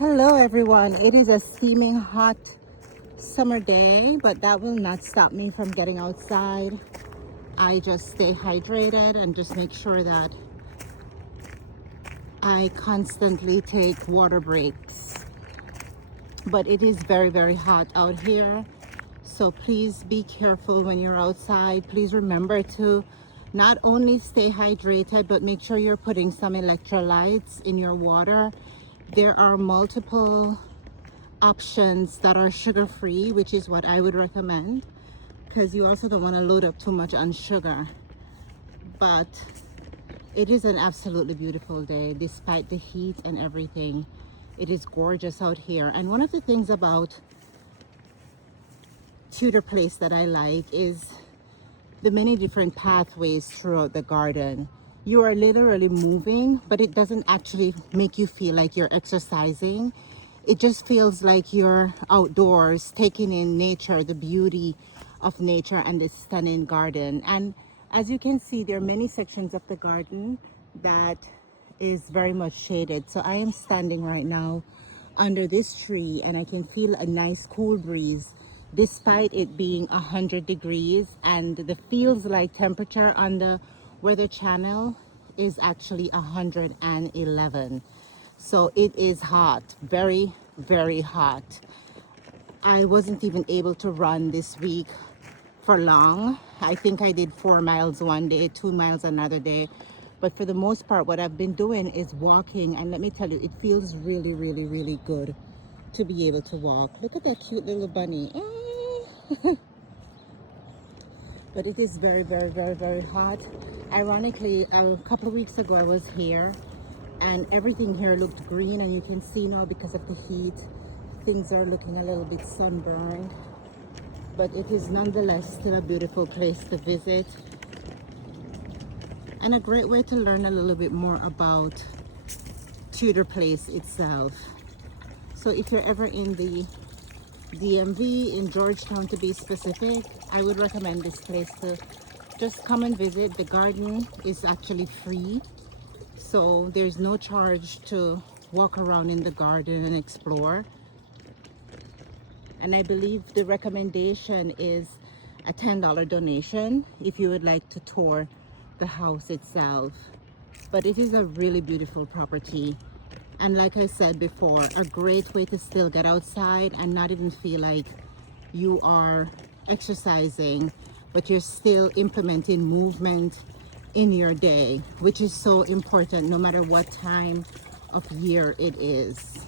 Hello everyone. It is a steaming hot summer day, but that will not stop me from getting outside. I just stay hydrated and just make sure that I constantly take water breaks. But it is very hot out here. So please be careful when you're outside. Please remember to not only stay hydrated, but make sure you're putting some electrolytes in your water. There are multiple options that are sugar-free, which is what I would recommend, because you also don't want to load up too much on sugar. But it is an absolutely beautiful day despite the heat and everything. It is gorgeous out here. And one of the things about Tudor Place that I like is the many different pathways throughout the garden. You are literally moving, but it doesn't actually make you feel like you're exercising. It just feels like you're outdoors, taking in nature, the beauty of nature and this stunning garden. And as you can see, there are many sections of the garden that is very much shaded. So I am standing right now under this tree and I can feel a nice cool breeze despite it being 100 degrees, and the feels like temperature on the weather channel is actually 111. So it is hot, very hot. I wasn't even able to run this week for long. I think I did 4 miles one day, 2 miles another day. But for the most part, what I've been doing is walking. And let me tell you, it feels really good to be able to walk. Look at that cute little bunny. But it is very hot. Ironically, a couple of weeks ago I was here and everything here looked green, and you can see now because of the heat things are looking a little bit sunburned, but it is nonetheless still a beautiful place to visit and a great way to learn a little bit more about Tudor Place itself. So if you're ever in the DMV, in Georgetown to be specific, I would recommend this place to just come and visit. The garden is actually free, so there's no charge to walk around in the garden and explore. And I believe the recommendation is a $10 donation if you would like to tour the house itself. But it is a really beautiful property. And like I said before, a great way to still get outside and not even feel like you are exercising, but you're still implementing movement in your day, which is so important no matter what time of year it is.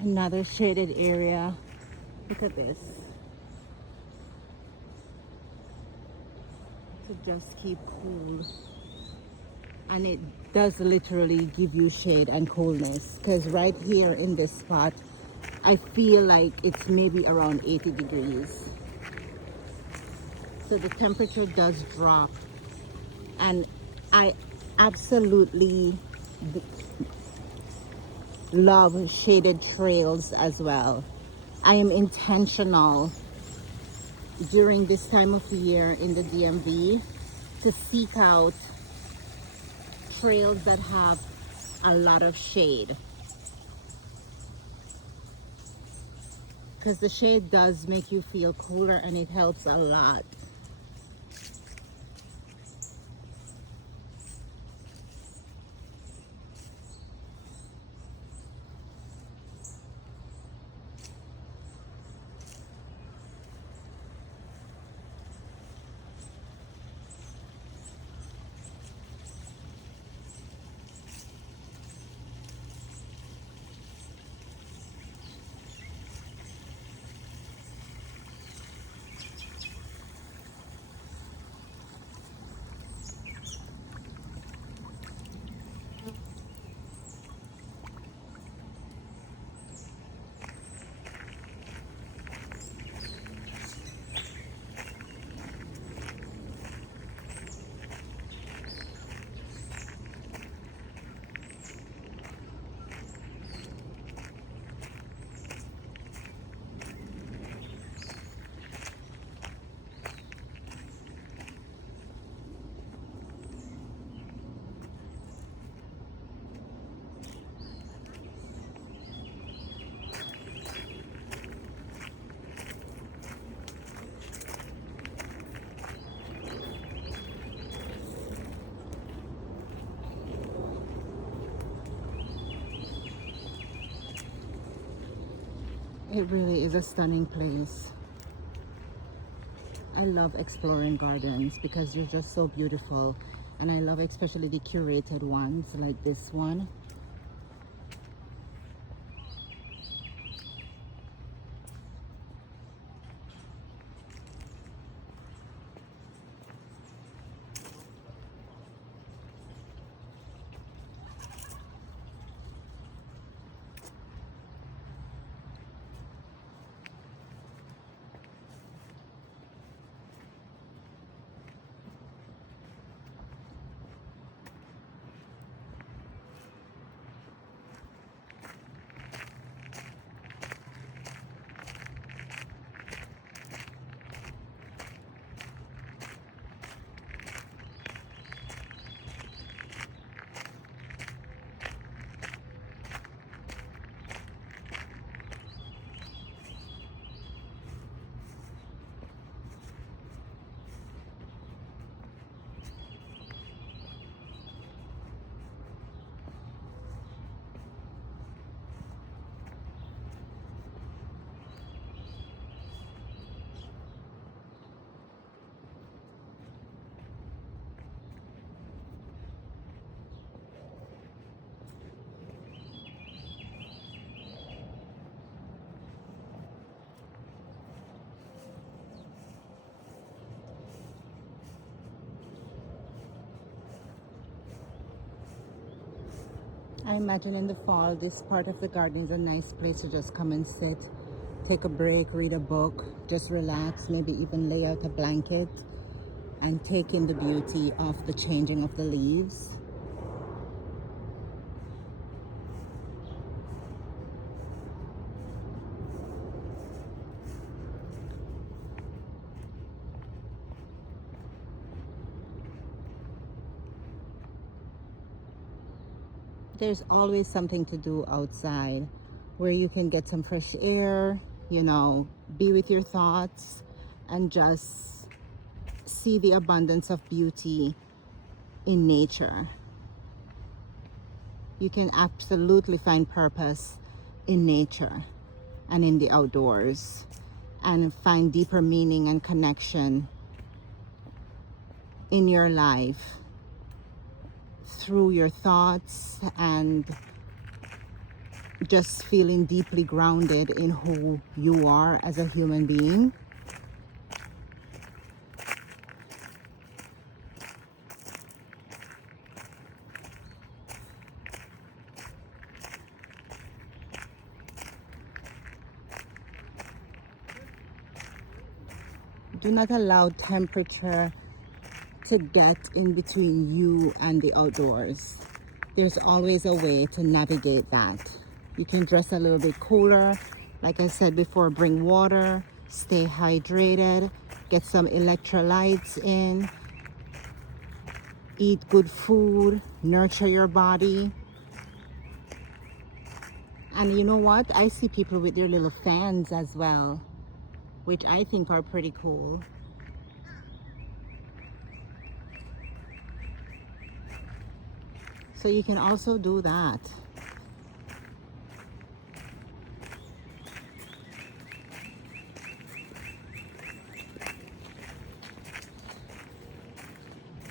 Another shaded area. Look at this. To just keep cool. And it does literally give you shade and coolness, because right here in this spot I feel like it's maybe around 80 degrees. So the temperature does drop. And I absolutely love shaded trails as well. I am intentional during this time of the year in the DMV to seek out trails that have a lot of shade, because the shade does make you feel cooler and it helps a lot. It really is a stunning place. I love exploring gardens because they're just so beautiful, and I love especially the curated ones like this one. I imagine in the fall, this part of the garden is a nice place to just come and sit, take a break, read a book, just relax, maybe even lay out a blanket and take in the beauty of the changing of the leaves. There's always something to do outside where you can get some fresh air, you know, be with your thoughts and just see the abundance of beauty in nature. You can absolutely find purpose in nature and in the outdoors and find deeper meaning and connection in your life through your thoughts and just feeling deeply grounded in who you are as a human being. Do not allow temperature to get in between you and the outdoors. There's always a way to navigate that. You can dress a little bit cooler. Like I said before, bring water, stay hydrated, get some electrolytes in, eat good food, nurture your body. And you know what? I see people with their little fans as well, which I think are pretty cool. So you can also do that.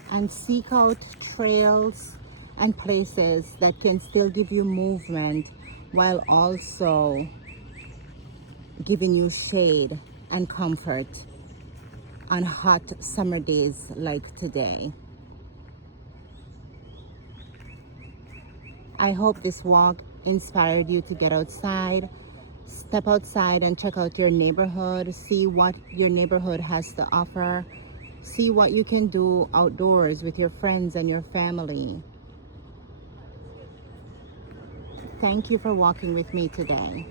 And seek out trails and places that can still give you movement while also giving you shade and comfort on hot summer days like today. I hope this walk inspired you to get outside, step outside and check out your neighborhood, see what your neighborhood has to offer, see what you can do outdoors with your friends and your family. Thank you for walking with me today.